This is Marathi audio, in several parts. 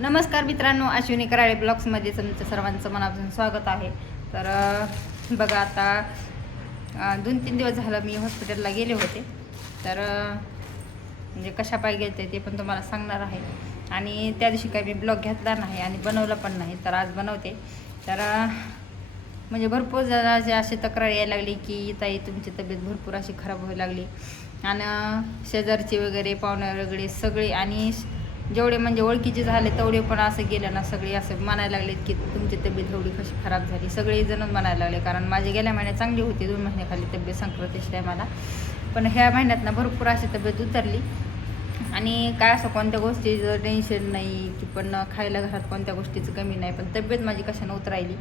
नमस्कार मित्रांनो अश्विनी कराळे ब्लॉग्समध्ये तुमचं सर्वांचं मनापासून स्वागत आहे. तर बघा आता दोन तीन दिवस झालं मी हॉस्पिटलला गेले होते. तर म्हणजे कशा पाय गेलते ते पण तुम्हाला सांगणार आहे. आणि त्या दिवशी काही मी ब्लॉग घेतला नाही आणि बनवला पण नाही तर आज बनवते. तर म्हणजे भरपूर जणांची अशी तक्रार यायला लागली की ताई तुमची तब्येत भरपूर अशी खराब व्हायला लागली. आणि शेजारचे वगैरे पाहुणे वगैरे सगळे आणि जेवढे म्हणजे ओळखीचे झाले तेवढे पण असं गेलं ना सगळे असं म्हणायला लागलेत की तुमची तब्येत थोडी कशी खराब झाली? सगळेजणच म्हणायला लागले कारण माझे गेल्या महिन्यात चांगली होती दोन महिन्याखाली तब्येत संक्रांतीच्या टायमाला. पण ह्या महिन्यात ना भरपूर अशी तब्येत उतरली. आणि काय असं कोणत्या गोष्टीचं टेन्शन नाही की पण खायला घरात कोणत्या गोष्टीचं कमी नाही पण तब्येत माझी कशानं उतरायली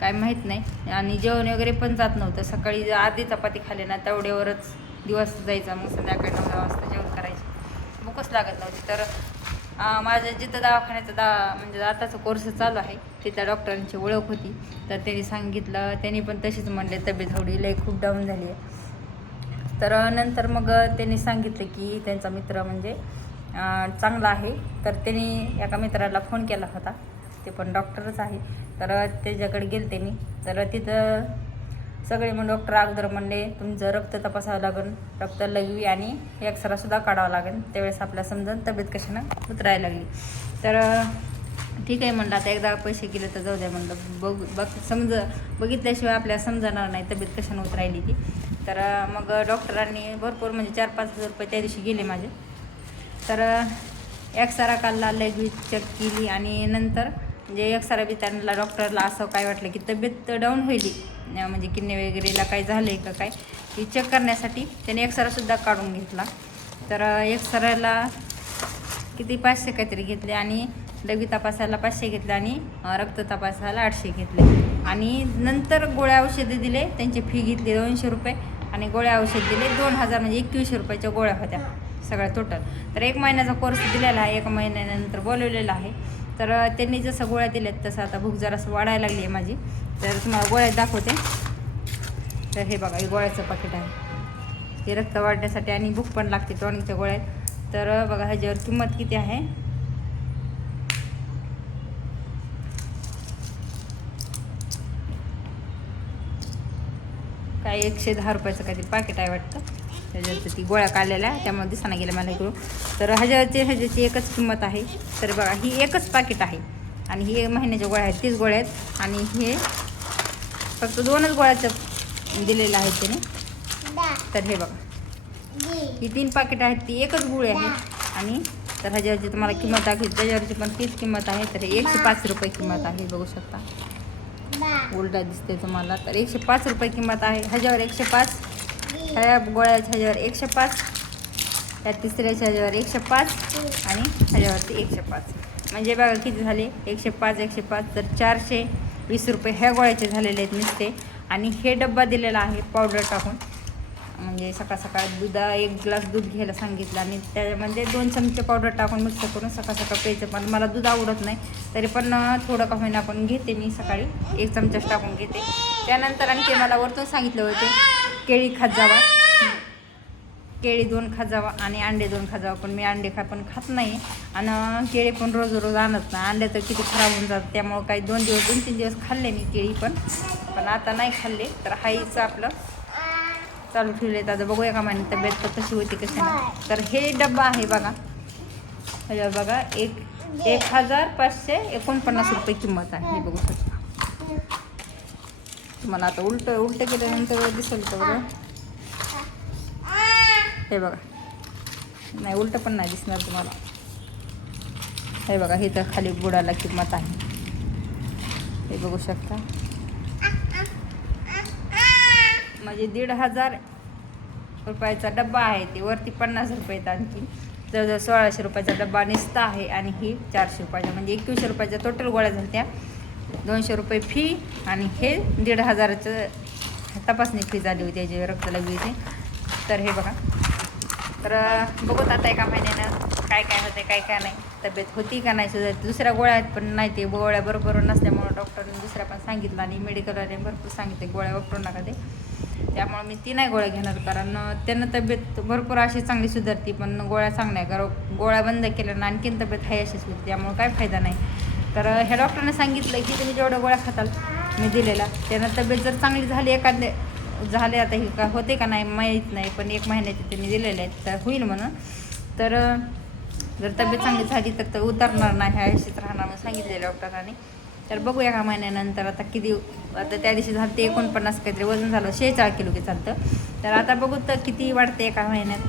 काय माहीत नाही. आणि जेवण वगैरे पण जात नव्हतं. सकाळी जर चपाती खाली ना तेवढ्यावरच दिवस जायचा. मग संध्याकाळी नऊ दहा वाजता जेवण करायचं. भूकच लागत नव्हती. तर माझ्या माझं जिथं दवाखान्याचा दा म्हणजे आताचा कोर्स चालू आहे तिथं डॉक्टरांची ओळख होती. तर त्यांनी सांगितलं त्यांनी पण तशीच म्हणले तब्येत थोडी लय खूप डाऊन झाली आहे. तर नंतर मग त्यांनी सांगितलं की त्यांचा मित्र म्हणजे चांगला आहे. तर त्यांनी एका मित्राला फोन केला होता. ते पण डॉक्टरच आहे. तर त्याच्याकडे गेले मी तर तिथं सगळे मग डॉक्टर अगोदर म्हणले तुमचं रक्त तपासावं लागेल. रक्त लघवी आणि एक्सरासुद्धा काढावा लागेल. त्यावेळेस आपल्या समजून तब्येत कशानं उतरायला लागली. तर ठीक आहे म्हणलं आता एकदा पैसे गेले तर जाऊ द्या म्हणलं. बघ बघ समज बघितल्याशिवाय आपल्याला समजणार नाही तब्येत कशानं उतरायली ती. तर मग डॉक्टरांनी भरपूर म्हणजे चार पाच हजार रुपये त्या दिवशी गेले माझे. तर एक्सरा काढला लघवी चेक केली आणि नंतर म्हणजे एक्सरा बी त्यांना डॉक्टरला असं काय वाटलं की तब्येत डाऊन होईल. म्हणजे किन्ने वगैरेला काय झालं आहे का काय हे चेक करण्यासाठी त्याने एक्सरासुद्धा काढून घेतला. तर एक्सराला किती पाचशे काहीतरी घेतले आणि लघवी तपासायला पाचशे घेतले आणि रक्त तपासायला आठशे घेतले. आणि नंतर गोळ्या औषधे दिले त्यांची फी घेतली दोनशे रुपये आणि गोळ्या औषध दिले दोन हजार म्हणजे एकवीसशे रुपयाच्या गोळ्या होत्या सगळ्या टोटल तर एक महिन्याचा कोर्स दिलेला आहे एक महिन्यानंतर बोलवलेला आहे. तर त्यांनी जसं गोळ्या दिल्यात तसं आता भूक जरासं वाढायला लागली आहे माझी. तर तुम्हाला गोळ्या दाखवते. तर हे बघा हे गोळ्याचं पाकिट आहे. हे रक्त वाढण्यासाठी आणि भूक पण लागते टॉनिकच्या गोळ्यात. तर बघा ह्याच्यावर किंमत किती आहे? काय एकशे दहा रुपयाचं काही पाकिट आहे वाटतं. त्याच्यावरती ती गोळ्या काढलेल्या आहे, त्यामुळे दिसाना गेलं मला इकडून. तर ह्याच्यावरची ह्याच्याची एकच किंमत आहे. तर बघा ही एकच पाकिट आहे. आणि ही महिन्याच्या गोळ्या आहेत. तीस गोळ्या आहेत. आणि हे फक्त दोनच गोळ्याचं दिलेलं आहे त्याने. तर हे बघा. ही तीन पाकिट आहेत. ती एकच गोळी आहे. आणि तर ह्याच्यावरची तुम्हाला किंमत दाखवली त्याच्यावरची पण तीच किंमत आहे. तर हे एकशे पाच रुपये किंमत आहे. बघू शकता. उलटा दिसते तुम्हाला. तर एकशे पाच रुपये किंमत आहे. ह्याच्यावर एकशे पाच. ह्या गोळ्याच्या ह्याच्यावर एकशे पाच. त्या तिसऱ्याच्या ह्याच्यावर एकशे पाच. आणि ह्याच्यावरती एकशे पाच. म्हणजे बघा किती झाले? एकशे पाच एकशे पाच. तर चारशे वीस रुपये ह्या गोळ्याचे झालेले आहेत नुसते. आणि हे डब्बा दिलेला आहे पावडर टाकून. म्हणजे सकाळ सकाळ दुधा एक ग्लास दूध घ्यायला सांगितलं आणि त्याच्यामध्ये म्हणजे दोन चमचे पावडर टाकून मिक्स करून सकाळ सकाळ प्यायचं. पण मला दूध आवडत नाही तरी पण थोडं का होईना पण घेते मी सकाळी. एक चमचाच टाकून घेते. त्यानंतर आणखी मला वरतून सांगितलं होते केळी खात जावा केळी दोन खात जावा आणि अंडे दोन खात जावा पण मी अंडे खा पण खात नाही आणि केळी पण रोज रोज आणत नाही. अंडे तर किती खराब होऊन जातात. त्यामुळं काही दोन दिवस दोन तीन दिवस खाल्ले मी केळी पण. पण आता नाही खाल्ले तर हाईचं आपलं चालू ठेवले आता बघूया का माझी तब्येत तर कशी होती कशी नाही. तर हे डब्बा आहे बघा. ह्याच्यावर बघा एक एक हजार पाचशे एकोणपन्नास रुपये किंमत आहे. हे बघू शकता. तुम्हाला आता उलट उलट केल्यानंतर दिसेल तर बघा हे बघा. नाही उलट पण नाही दिसणार तुम्हाला. हे बघा हे तर खाली बुडाला किंमत आहे. हे बघू शकता. म्हणजे दीड हजार रुपयाचा डब्बा आहे ते वरती पन्नास रुपयेत आणखी. जवळजवळ सोळाशे रुपयाचा डब्बा निसता आहे आणि ही चारशे रुपयाचा म्हणजे एकवीसशे रुपयाच्या टोटल गोळ्या झाल्या दोनशे रुपये फी आणि हे दीड हजाराचं तपासणी फी झाली होती याची रक्त लगवीची तर हे बघा. तर बघत आता एका महिन्यानं काय काय होते काय काय नाही. तब्येत होती का नाही सुद्धा दुसऱ्या गोळ्या आहेत पण नाही ते गोळ्या बरोबर नसल्यामुळं डॉक्टरने दुसऱ्या पण सांगितलं आणि मेडिकलवाल्याने भरपूर सांगितले गोळ्या वापरू नका ते. त्यामुळे मी ती नाही गोळ्या घेणार कारण त्यांना तब्येत भरपूर अशी चांगली सुधारती पण गोळ्या चांगल्या कारण गोळ्या बंद केल्यानं आणखीन तब्येत आहे अशीच होती त्यामुळे काय फायदा नाही. तर ह्या डॉक्टरने सांगितलं की तुम्ही जेवढ्या गोळ्या खाताल मी दिलेला. त्यांना तब्येत जर चांगली झाली एखाद्या झाले आता हे का होते का नाही माहीत नाही पण एक महिन्याचे त्यांनी दिलेले आहेत तर होईल म्हणून. तर जर तब्येत चांगली झाली तर उतरणार नाही ह्या अशीच राहणार म्हणून सांगितले डॉक्टरांनी. तर बघूया का महिन्यानंतर आता किती आता त्या दिवशी झालं ते एकोणपन्नास काहीतरी वजन झालं शेहेचाळ किलो की चालतं. तर आता बघू तर किती वाढते एका महिन्यात.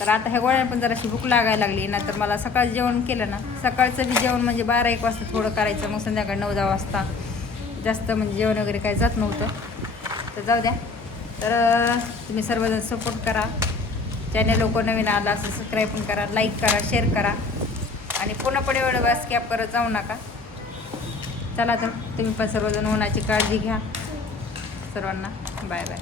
तर आता ह्या गोळ्या पण जराशी भूक लागायला लागली ना तर मला सकाळचं जेवण केलं ना सकाळचं बी जेवण म्हणजे बारा एक वाजता थोडं करायचं मग संध्याकाळी नऊ दहा वाजता जास्त म्हणजे जेवण वगैरे काही जात नव्हतं. तर जाऊ द्या. तर तुम्ही सर्वजण सपोर्ट करा. चॅनल लोक नवीन आला असं सबस्क्राईब पण करा लाईक करा शेअर करा. आणि पूर्णपणे वेळ वेळ स्कॅप करत जाऊ नका. चला तर तुम्ही पण सर्वजण उन्हाची काळजी घ्या. सर्वांना बाय बाय.